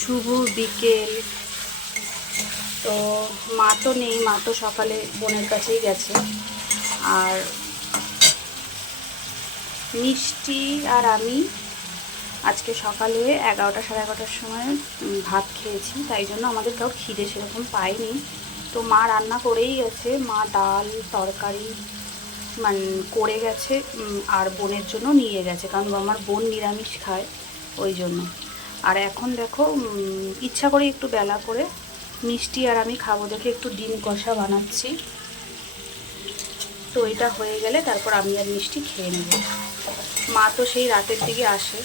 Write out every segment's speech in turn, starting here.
শুভ বিকেল। তো মা তো নেই, মা তো সকালে বোনের কাছেই গেছে। আর মিষ্টি আর আমি আজকে সকালে 11টা সাড়ে 11টার সময় ভাত খেয়েছি, তাই জন্য আমাদের কারোর খিদে সেরকম পায়নি। তো মা রান্না করেই গেছে, মা ডাল তরকারি করে গেছে, আর বোনের জন্য নিয়ে গেছে, কারণ আমার বোন নিরামিষ খায় ওই জন্য। আর এখন দেখো ইচ্ছা করে একটু বেলা করে মিষ্টি আর আমি খাবো দেখে একটু ডিম কষা বানাচ্ছি। তো এটা হয়ে গেলে তারপর আমি আর মিষ্টি খেয়ে নেব। মা তো সেই রাতের দিকে আসে।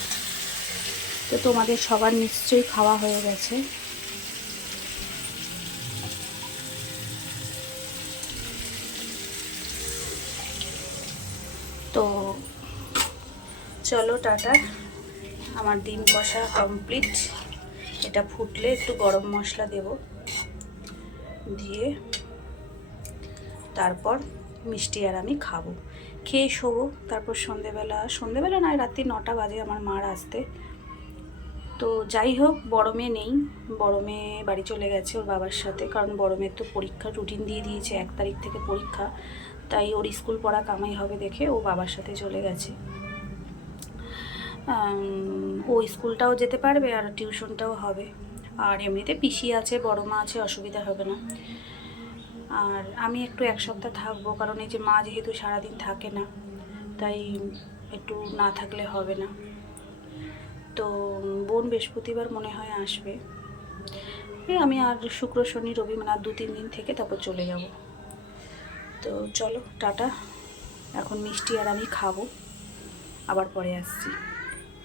তো তোমাদের সবার নিশ্চয়ই খাওয়া হয়ে গেছে। তো চলো টাটা, আমার ডিম কষা কমপ্লিট। এটা ফুটলে একটু গরম মশলা দেব, দিয়ে তারপর মিষ্টি আর আমি খাবো, খেয়ে শোবো। তারপর সন্ধেবেলা নয়, রাত্রি 9টা বাজে আমার মার আসতে। তো যাই হোক, বড় মেয়ে নেই, বড় মেয়ে বাড়ি চলে গেছে ওর বাবার সাথে, কারণ বড় মেয়ের তো পরীক্ষার রুটিন দিয়ে দিয়েছে, 1 তারিখ থেকে পরীক্ষা। তাই ওর স্কুল পড়া কামাই হবে দেখে ও বাবার সাথে চলে গেছে। ও স্কুলটাও যেতে পারবে আর টিউশনটাও হবে। আর এমনিতে পিসি আছে, বড় মা আছে, অসুবিধা হবে না। আর আমি একটু 1 সপ্তাহ থাকবো, কারণ এই যে মা যেহেতু সারাদিন থাকে না, তাই একটু না থাকলে হবে না। তো বোন বৃহস্পতিবার মনে হয় আসবে। আমি আর শুক্র শনি রবি আর 2-3 দিন থেকে তারপর চলে যাব। তো চলো টাটা, এখন মিষ্টি আর আমি খাবো, আবার পরে আসছি।